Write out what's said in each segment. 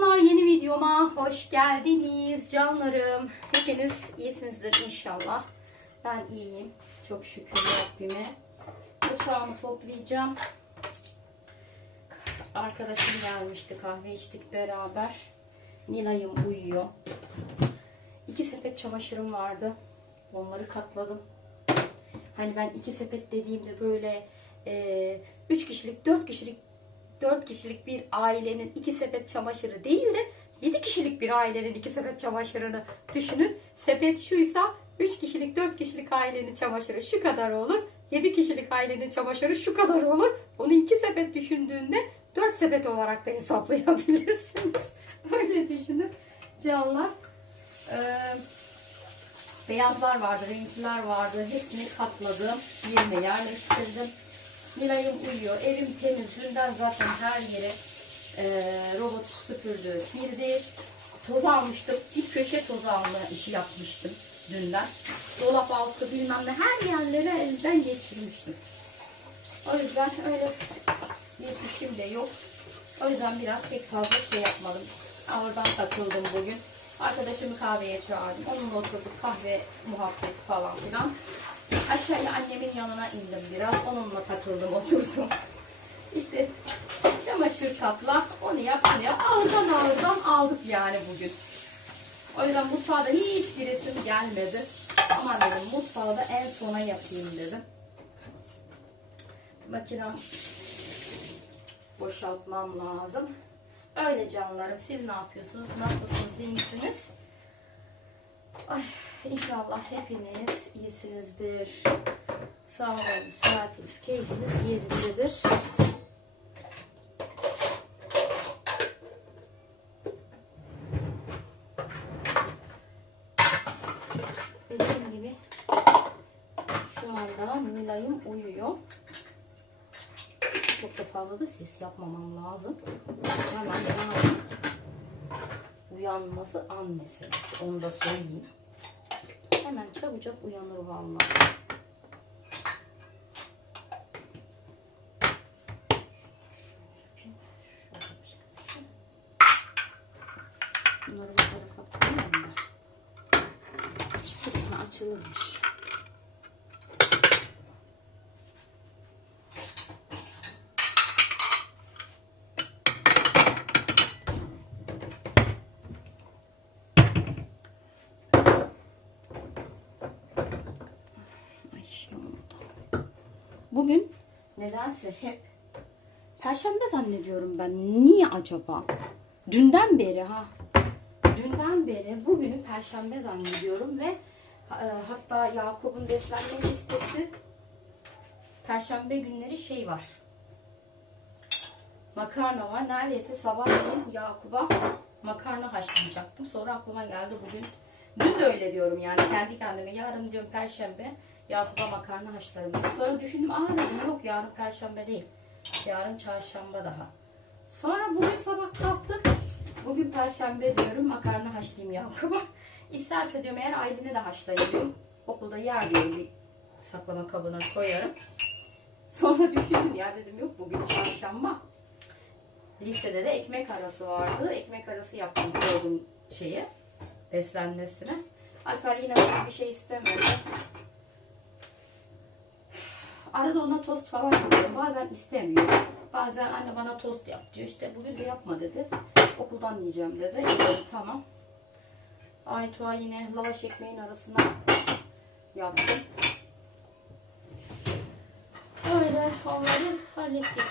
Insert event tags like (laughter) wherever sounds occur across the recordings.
Selamlar yeni videoma hoş geldiniz canlarım. Hepiniz iyisinizdir inşallah. Ben iyiyim. Çok şükür Rabbime. Mutfağımı toplayacağım. Arkadaşım gelmişti kahve içtik beraber. Nilay'ım uyuyor. İki sepet çamaşırım vardı. Onları katladım. Hani ben iki sepet dediğimde böyle e, üç kişilik, dört kişilik 4 kişilik bir ailenin iki sepet çamaşırı değil de 7 kişilik bir ailenin iki sepet çamaşırını düşünün. Sepet şuysa 3 kişilik 4 kişilik ailenin çamaşırı şu kadar olur. 7 kişilik ailenin çamaşırı şu kadar olur. Onu iki sepet düşündüğünde 4 sepet olarak da hesaplayabilirsiniz. (laughs) Öyle düşünün canlar. Ee, beyazlar vardı, renkliler vardı. Hepsini katladım. Yerine yerleştirdim. Nilay'ım uyuyor. Evim temiz. Dünden zaten her yere e, robot süpürdü, sildi. Toz almıştım. İlk köşe toz alma işi yapmıştım dünden. Dolap altı bilmem ne her yerlere elden geçirmiştim. O yüzden öyle bir işim de yok. O yüzden biraz pek fazla şey yapmadım. Oradan takıldım bugün. Arkadaşımı kahveye çağırdım. Onunla oturduk kahve muhabbet falan filan. Aşağıya annemin yanına indim biraz. Onunla takıldım, oturdum. İşte çamaşır katla, onu yap, bunu yap. Ağırdan ağırdan aldık yani bugün. O yüzden mutfağa hiç giresim gelmedi. Ama dedim mutfağı da en sona yapayım dedim. Makinem boşaltmam lazım. Öyle canlarım. Siz ne yapıyorsunuz? Nasılsınız? İyi misiniz? Ay, inşallah hepiniz iyisinizdir. Sağlığınız, saatiniz, keyfiniz yerindedir. Dediğim gibi şu anda Nilay'ım uyuyor. Çok da fazla da ses yapmamam lazım. Hemen uyanması an meselesi. Onu da söyleyeyim. Hemen çabucak uyanır vallahi. Bunları bu tarafa koyayım da. Açılırmış. Ay şey olmadı. Bugün nedense hep Perşembe zannediyorum ben. Niye acaba? Dünden beri ha. Dünden beri bugünü Perşembe zannediyorum ve e, hatta Yakup'un beslenme listesi Perşembe günleri şey var. Makarna var. Neredeyse sabahleyin Yakup'a makarna haşlayacaktım. Sonra aklıma geldi bugün. Dün de öyle diyorum yani kendi kendime. Yarın diyorum Perşembe Yakup'a makarna haşlarım. Sonra düşündüm aa dedim yok yarın Perşembe değil. Yarın çarşamba daha. Sonra bugün sabah kalktık. Bugün perşembe diyorum makarna haşlayayım Yakup'a. (laughs) İsterse diyorum eğer Aylin'e de haşlayayım. Okulda yer diyorum bir saklama kabına koyarım. Sonra düşündüm ya dedim yok bugün çarşamba. Listede de ekmek arası vardı. Ekmek arası yaptım koydum şeye beslenmesine. Alper yine bir şey istemedi. Arada ona tost falan yapıyorum. Bazen istemiyor. Bazen anne bana tost yap diyor. İşte bugün de yapma dedi. Okuldan yiyeceğim dedi. Dedi tamam. Aytuğa yine lavaş ekmeğin arasına yaptım. Öyle onları hallettik.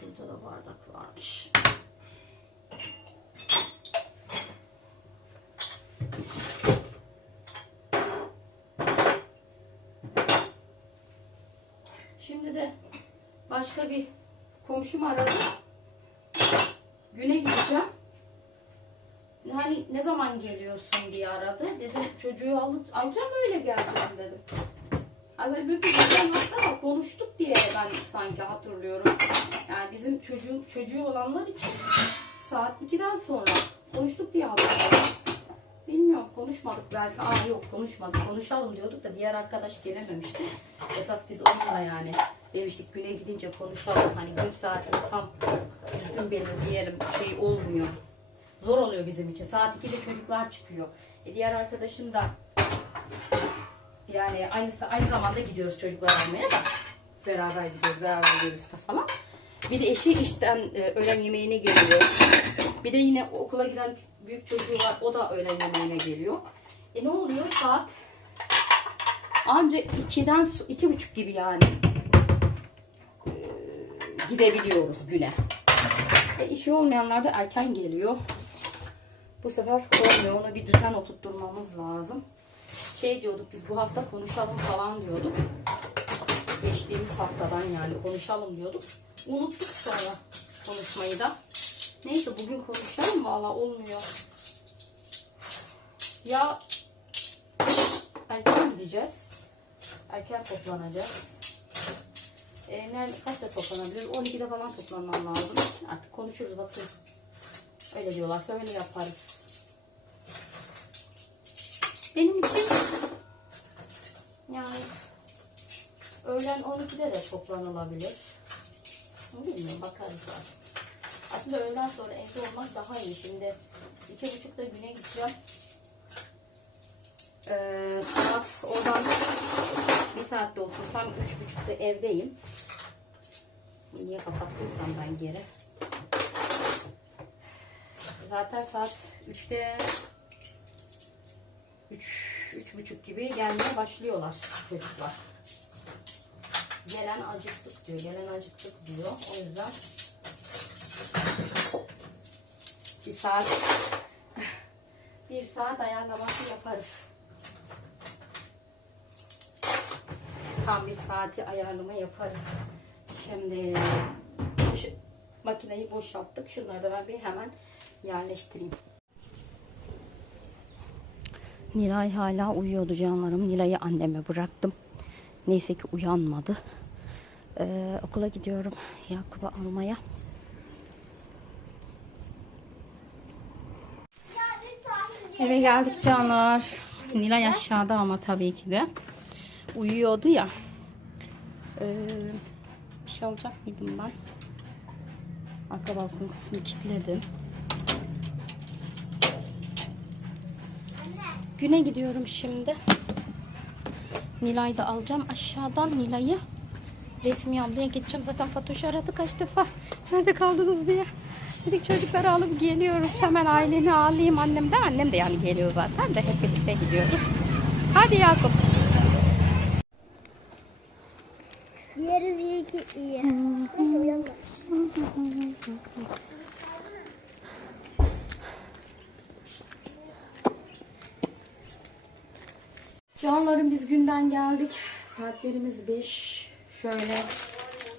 Şurada da bardak varmış. Şimdi de başka bir komşum aradı. Güne gideceğim. Hani ne zaman geliyorsun diye aradı. Dedim çocuğu al, alacağım öyle geleceğim dedim. Böyle bir hafta da konuştuk diye ben sanki hatırlıyorum. Yani bizim çocuğun çocuğu olanlar için saat 2'den sonra konuştuk diye hatırlıyorum. Konuşmadık belki. Aa yok konuşmadık. Konuşalım diyorduk da diğer arkadaş gelememişti. Esas biz onunla yani demiştik güne gidince konuşalım. Hani gün saatini tam düzgün belirleyelim. Şey olmuyor. Zor oluyor bizim için. Saat 2'de çocuklar çıkıyor. E diğer arkadaşım da yani aynı, aynı zamanda gidiyoruz çocuklar almaya da. Beraber gidiyoruz, beraber gidiyoruz falan. Bir de eşi işten e, öğlen yemeğine geliyor. Bir de yine okula giden büyük çocuğu var. O da öğlen yemeğine geliyor. E ne oluyor? Saat anca 2'den iki buçuk gibi yani e, gidebiliyoruz güne. E, işi olmayanlar da erken geliyor. Bu sefer olmuyor. Ona bir düzen oturtturmamız lazım. Şey diyorduk biz bu hafta konuşalım falan diyorduk. Geçtiğimiz haftadan yani konuşalım diyorduk. Unuttuk sonra konuşmayı da. Neyse bugün konuşalım valla olmuyor. Ya erken gideceğiz. Erken toplanacağız. E, nerede, kaçta toplanabiliriz? 12'de falan toplanmam lazım. Artık konuşuruz bakın. Öyle diyorlarsa öyle yaparız. Benim için yani öğlen 12'de de toplanılabilir. Bilmiyorum bakarız artık. Aslında öğleden sonra evde olmak daha iyi. Şimdi iki buçukta güne gideceğim. Ee, saat oradan bir saatte otursam üç buçukta evdeyim. Niye kapattıysam ben geri. Zaten saat 3'te 3 üç buçuk gibi gelmeye başlıyorlar çocuklar. Gelen acıktık diyor. Gelen acıktık diyor. O yüzden bir saat bir saat ayarlaması yaparız. Tam bir saati ayarlama yaparız. Şimdi şu makineyi boşalttık. Şunları da ben bir hemen yerleştireyim. Nilay hala uyuyordu canlarım. Nilay'ı anneme bıraktım. Neyse ki uyanmadı. Ee, okula gidiyorum Yakup'u almaya. Eve geldik canlar. Nilay aşağıda ama tabii ki de. Uyuyordu ya. Ee, bir şey alacak mıydım ben? Arka balkon kapısını kilitledim. Güne gidiyorum şimdi. Nilay'ı da alacağım aşağıdan Nilay'ı. Resmi ablaya geçeceğim. Zaten Fatoş aradı kaç defa. Nerede kaldınız diye. Dedik çocukları alıp geliyoruz. Hemen aileni alayım annem de. Annem de yani geliyor zaten de hep birlikte gidiyoruz. Hadi Yakup. Diğeri iyi ki iyi. Neyse uyanma. Canlarım biz günden geldik. Saatlerimiz 5. Şöyle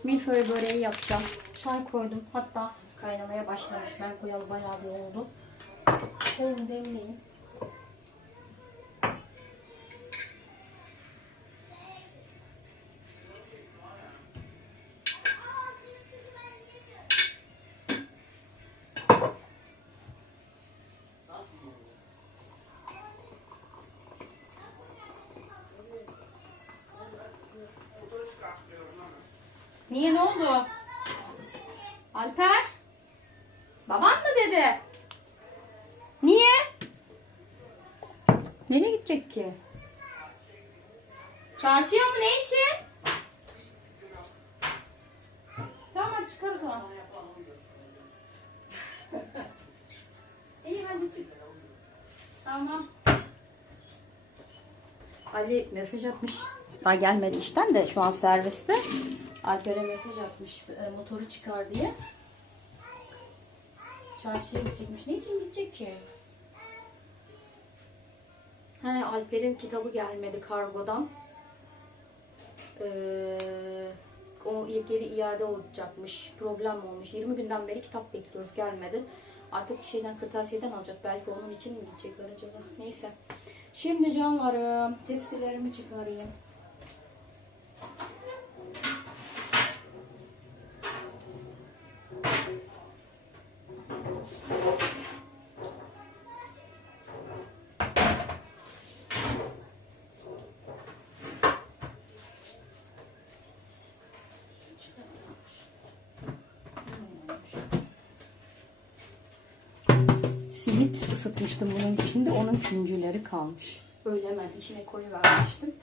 milföy böreği yapacağım. Çay koydum. Hatta kaynamaya başlamış. Ben koyalı bayağı bir oldu. Çayımı demleyeyim. Niye ne oldu? Alper? Dedi? Niye? Nereye gidecek ki? Çarşıya mı ne için? Tamam çıkar o zaman. (laughs) İyi hadi çık. Tamam. Ali mesaj atmış. Daha gelmedi işten de şu an serviste. Alper'e mesaj atmış e, motoru çıkar diye. Çarşıya gidecekmiş. Ne için gidecek ki? He, Alper'in kitabı gelmedi kargodan. Ee, o geri iade olacakmış. Problem olmuş. 20 günden beri kitap bekliyoruz. Gelmedi. Artık bir şeyden kırtasiyeden alacak. Belki onun için mi gidecekler acaba? Neyse. Şimdi canlarım tepsilerimi çıkarayım. Isıtmıştım bunun içinde. Onun küncüleri kalmış. Öyle hemen içine koyuvermiştim.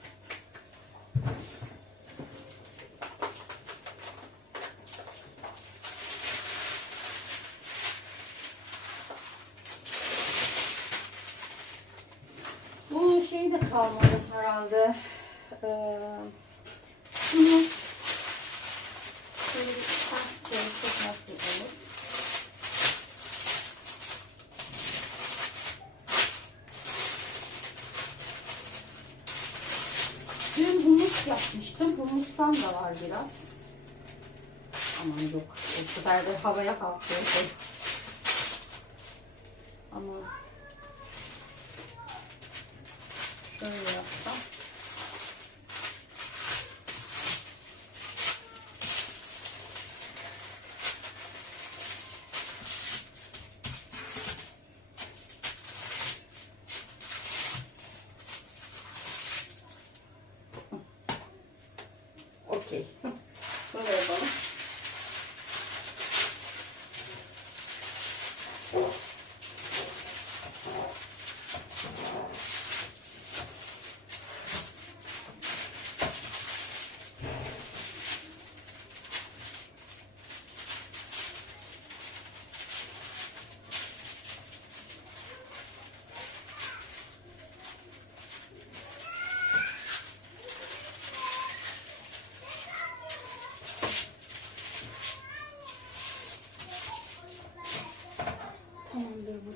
Bu şey de kalmadı herhalde. Ee, bunu şöyle bir ters çevirsek nasıl olur? Dün humus yapmıştım. Humustan da var biraz. Aman yok. Bu sefer de havaya kalktı. Ama şöyle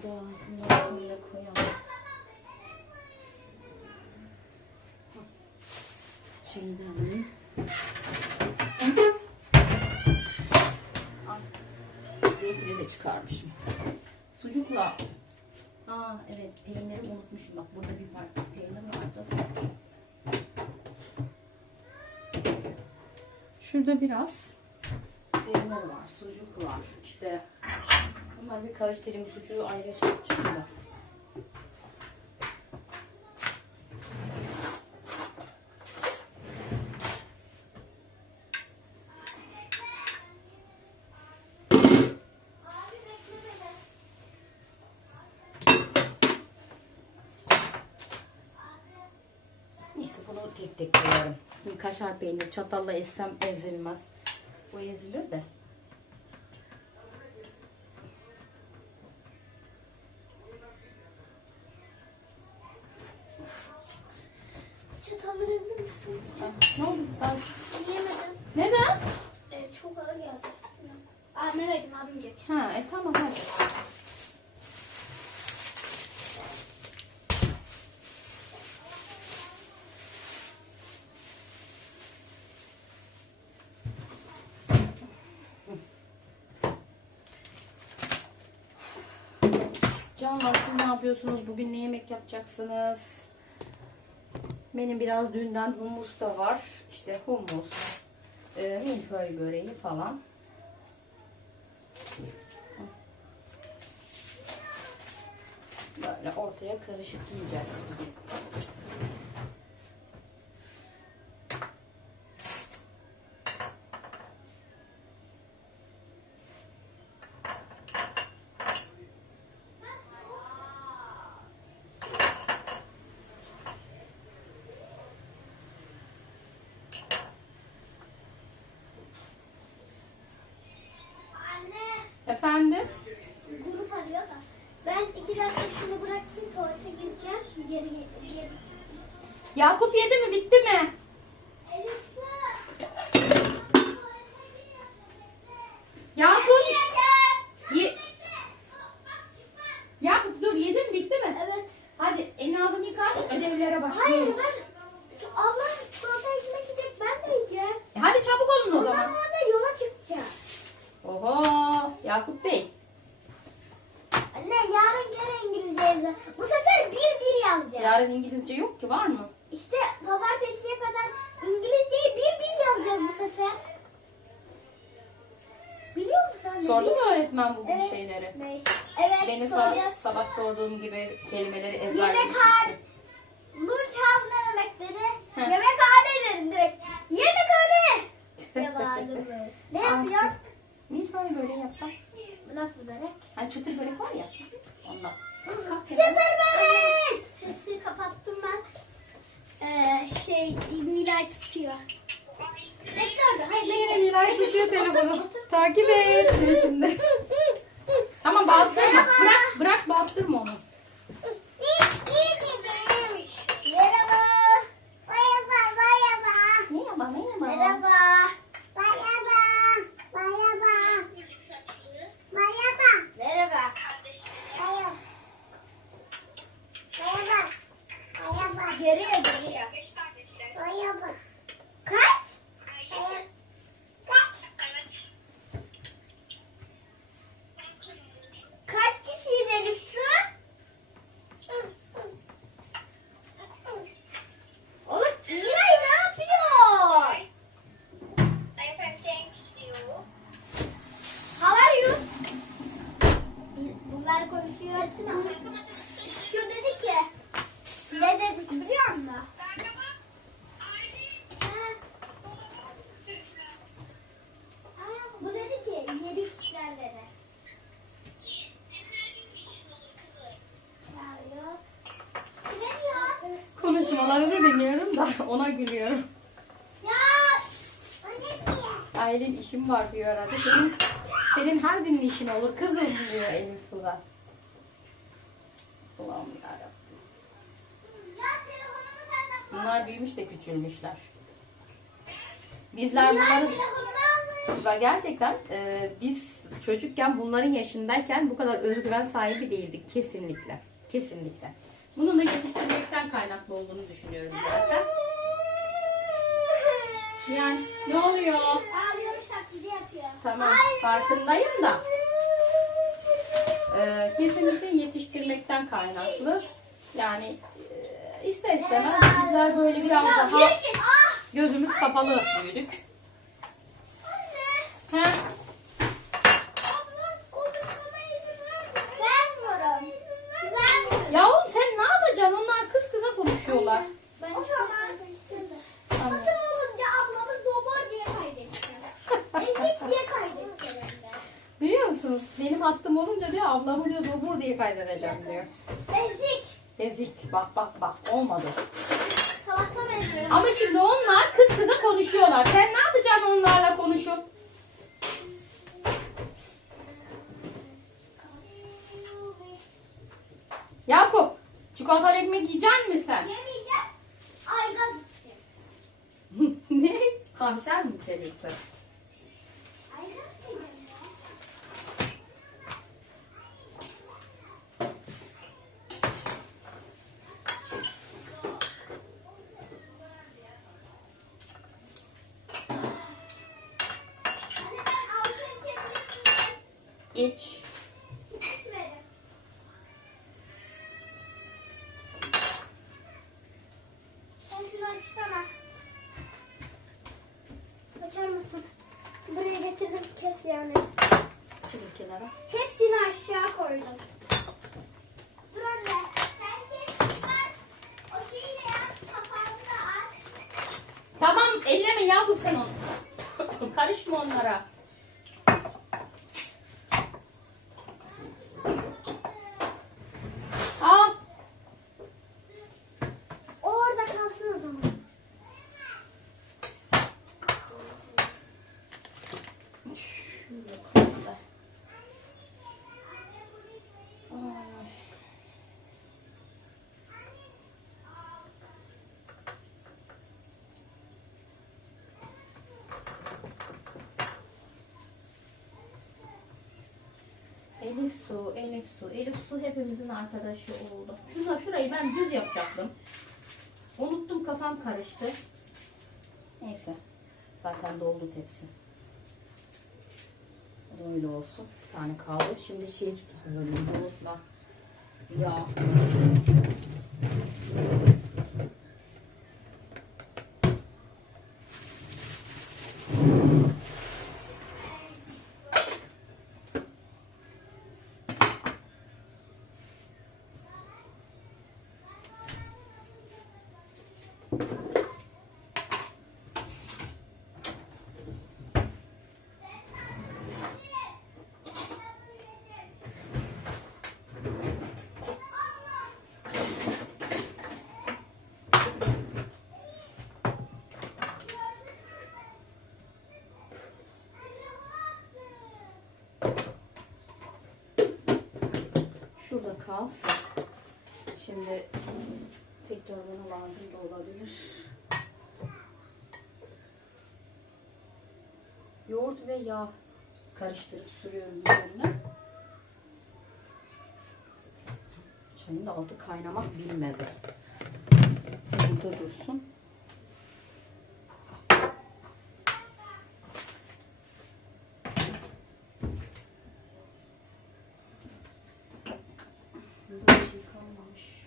Da. Bunları şöyle koyalım. Şeyden mi? Zeytini de çıkarmışım. Sucukla. Aa evet peyniri unutmuşum. Bak burada bir parça peynir vardı. Şurada biraz peynir var, sucuk var. İşte bunları bir karıştırayım. Sucuğu ayrı çıktı da. Neyse bunu tek tek koyarım. Kaşar peynir çatalla essem ezilmez. Bu ezilir de. Çatal verebilir misin? Ha, Ne oldu? Ben... Yiyemedim. Neden? Ee, çok ağır geldi. Abime verdim abim yiyecek. Ha, e tamam hadi. Canlar siz ne yapıyorsunuz? Bugün ne yemek yapacaksınız? Benim biraz dünden humus da var. İşte humus, e, milföy böreği falan. Böyle ortaya karışık yiyeceğiz. Anne. Efendim? Grup arıyor da. Ben iki dakika şunu bırakayım tuvalete gireceğim. Geri geri. Yakup yedi mi? Bitti mi? Yakup! Ye Yakup dur yedin bitti mi? Evet. Hadi elini ağzını yıka. Ödevlere Hayır başlıyoruz. ben ablam tuvalete gitmek gidecek ben de yiyeceğim. E hadi çabuk olun o Ondan zaman. sonra da yola çıkacağım. Oho Yakup Bey. Anne yarın gene İngilizce yazacağım. Bu sefer bir bir yazacağım. Yarın İngilizce yok ki var mı? İşte pazartesiye kadar İngilizceyi bir bir alacağız bu sefer. Biliyor musun anne? Sordu mu öğretmen bugün evet. şeyleri? Evet. Beni soracağız. sabah sorduğum gibi kelimeleri Yemek har. ezberlemişsin. Bu şahsın ne demek dedi. Heh. Yemekhane dedim direkt. Yemekhane. (laughs) Ne. Ne yapıyor? Niye böyle böyle yapacağım? Nasıl börek? Hani çıtır börek var ya. Ondan. Kalk Çıtır börek. Sesi kapattım ben. Ee, şey Nilay tutuyor. Bekle orada. Hayır, Yine Nilay tutuyor telefonu. Takip et şimdi. Konuşmalarını dinliyorum da (laughs) ona gülüyorum. Ya. Aylin işim var diyor herhalde. Senin, senin her gün işin olur kızım diyor Elif Su'da. Allah'ım yarabbim. Bunlar büyümüş de küçülmüşler. Bizler bunları... Bak gerçekten e, biz çocukken bunların yaşındayken bu kadar özgüven sahibi değildik kesinlikle. Kesinlikle. Bunun da yetiştirmekten kaynaklı olduğunu düşünüyorum zaten. Yani ne oluyor? Ağlıyorum taklidi yapıyor. Tamam farkındayım da e, kesinlikle yetiştirmekten kaynaklı. Yani e, ister istemez bizler böyle biraz daha git. Ah. gözümüz kapalı büyüdük. Anne. He? Ablam konuşmama izin vermiyor. Vermiyorum. Vermiyorum. Ya oğlum sen ne yapacaksın? Onlar kız kıza konuşuyorlar. Ben o zaman Tamam. Hatır olunca ablamız dobar diye kaydetti. Ezik diye kaydetti hem de. Biliyor musunuz? Benim hattım olunca diyor ablamı diyor kaydedeceğim diyor. Ezik. Ezik. Bak bak bak. Olmadı. Sabahtan beri. Ama şimdi onlar kız kıza konuşuyorlar. Sen ne yapacaksın onlarla konuşup? Yakup. Çikolatalı ekmek yiyecek misin sen? Yemeyeceğim. Ayga (laughs) gitti. ne? Kavşar mı içeceksin? Ayga gideceğim ya. Anne ben avuçları kemirdim. İç. İçmedim. Sen şunu açsana. Açar mısın? Buraya getirdim kes yani. Çekil kenara. Hepsini aşağı koydum. Dur anne. Sen kes. Çıkar. O şeyle yap. Kapağını da aç. Tamam Yakup sen onu. Karışma onlara. Al. O orada kalsın o zaman. Şöyle koyayım da. Ay. Elif su, Elif su, Elif su hepimizin arkadaşı oldu. Şurada şurayı ben düz yapacaktım. Unuttum kafam karıştı. Neyse. Zaten doldu tepsi. Öyle olsun. Bir tane kaldı. Şimdi şey hazırlayayım. Bulutla yağ. Da kalsın. Şimdi tekrar bana lazım da olabilir. Yoğurt ve yağ karıştırıp sürüyorum üzerine. Çayın da altı kaynamak bilmedi. Burada dursun. Bunda bir şey kalmamış.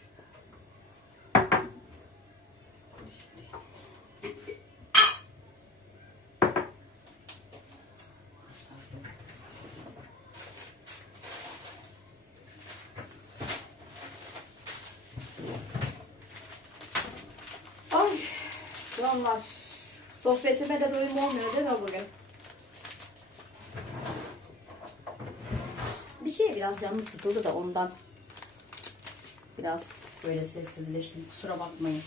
Ay, canlar. Sohbetime de doyum olmuyor değil mi bugün? Bir şey biraz canım sıkıldı da ondan. Biraz böyle sessizleştim. Kusura bakmayın.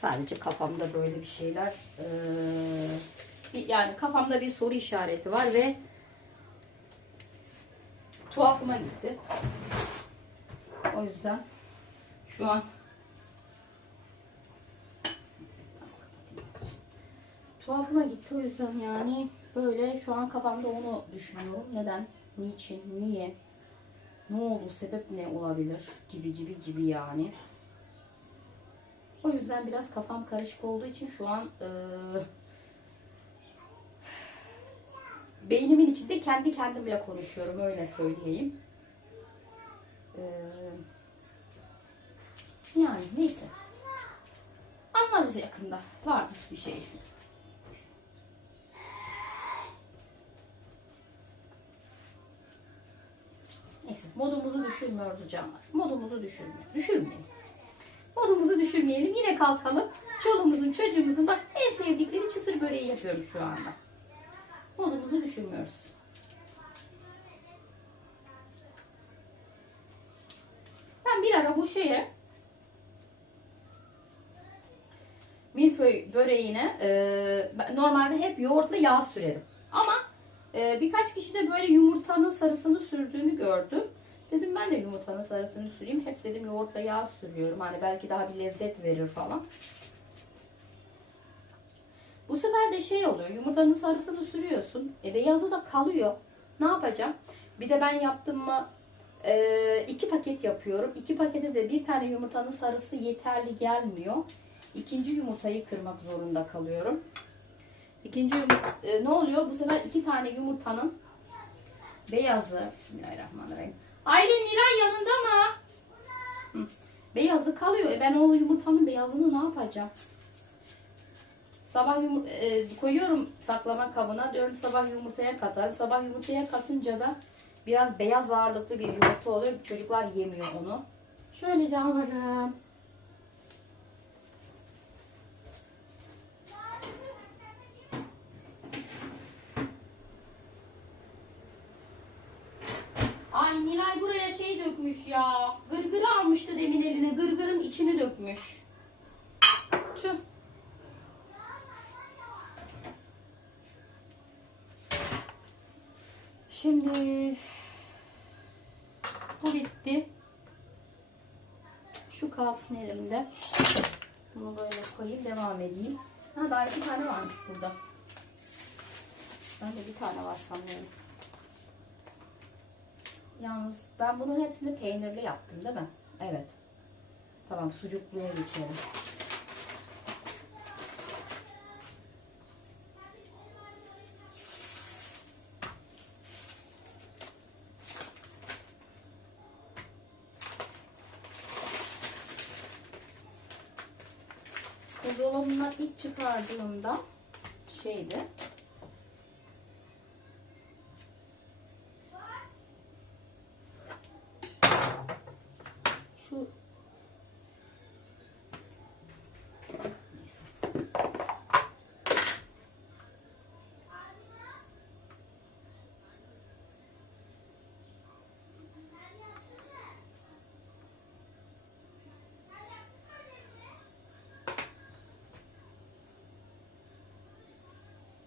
Sadece kafamda böyle bir şeyler bir- yani kafamda bir soru işareti var ve tuhafıma gitti. O yüzden şu an tuhafıma gitti o yüzden yani böyle şu an kafamda onu düşünüyorum. Neden? Niçin? Niye? Ne oldu? Sebep ne olabilir? Gibi gibi gibi yani. O yüzden biraz kafam karışık olduğu için şu an eee, beynimin içinde kendi kendimle konuşuyorum öyle söyleyeyim. Eee, yani neyse. Anlarız yakında. Vardır bir şey. Neyse modumuzu düşürmüyoruz canlar. Modumuzu düşürmeyin. Düşürmeyin. Modumuzu düşürmeyelim. Yine kalkalım. Çoluğumuzun çocuğumuzun bak en sevdikleri çıtır böreği yapıyorum şu anda. Modumuzu düşürmüyoruz. Ben bir ara bu şeye milföy böreğine e, normalde hep yoğurtla yağ sürerim. Ama e, birkaç kişi de böyle yumurtanın sarısını sürdüğünü gördüm. Dedim ben de yumurtanın sarısını süreyim. Hep dedim yoğurtla yağ sürüyorum. Hani belki daha bir lezzet verir falan. Bu sefer de şey oluyor. Yumurtanın sarısını sürüyorsun. E beyazı da kalıyor. Ne yapacağım? Bir de ben yaptım mı e, iki paket yapıyorum. İki pakete de bir tane yumurtanın sarısı yeterli gelmiyor. İkinci yumurtayı kırmak zorunda kalıyorum. İkinci e, ne oluyor? Bu sefer iki tane yumurtanın beyazı Bismillahirrahmanirrahim. Aylin Nilay yanında mı? Hı. Beyazı kalıyor. E ben o yumurtanın beyazını ne yapacağım? Sabah yumur e, koyuyorum saklama kabına. Diyorum sabah yumurtaya katarım. Sabah yumurtaya katınca da biraz beyaz ağırlıklı bir yumurta oluyor. Çocuklar yemiyor onu. Şöyle canlarım. Ay Nilay buraya şey dökmüş ya. Gırgırı almıştı demin eline. Gırgırın içini dökmüş. Tüh. Şimdi bu bitti. Şu kalsın elimde. Bunu böyle koyayım devam edeyim. Ha daha iki tane varmış burada. Ben de bir tane var sanıyorum. Yalnız ben bunun hepsini peynirli yaptım değil mi? Evet. Tamam sucukluya geçelim. Buzdolabından ilk çıkardığımda şeydi. Şu Neyse.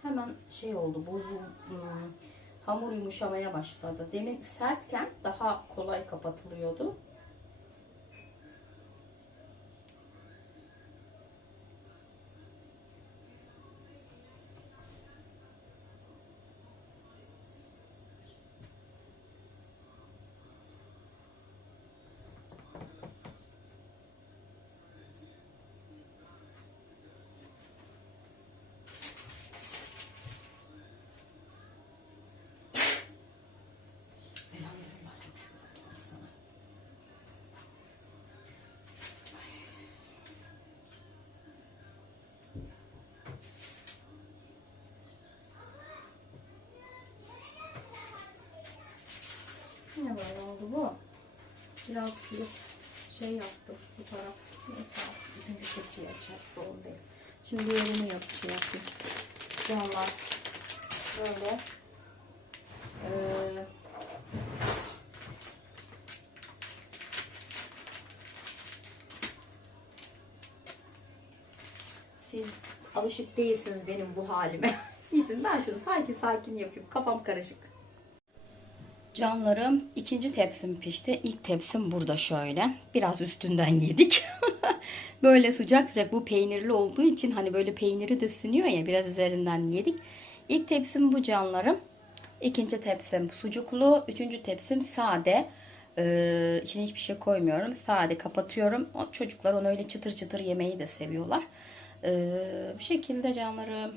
hemen şey oldu bozul hmm, hamur yumuşamaya başladı. Demin sertken daha kolay kapatılıyordu. Böyle oldu bu? Biraz şey yaptık bu taraf. Neyse üçüncü tepsiyi açarız sorun değil. Şimdi diğerini yapacağım. Canlar böyle eee Siz alışık değilsiniz benim bu halime. (laughs) İzin ben şunu sakin sakin yapayım. Kafam karışık. Canlarım ikinci tepsim pişti. İlk tepsim burada şöyle. Biraz üstünden (laughs) yedik. böyle sıcak sıcak bu peynirli olduğu için hani böyle peyniri de sünüyor ya biraz üzerinden yedik. İlk tepsim bu canlarım. İkinci tepsim sucuklu. Üçüncü tepsim sade. Ee, içine hiçbir şey koymuyorum. Sade kapatıyorum. O, çocuklar onu öyle çıtır çıtır yemeyi de seviyorlar. Ee, bu şekilde canlarım.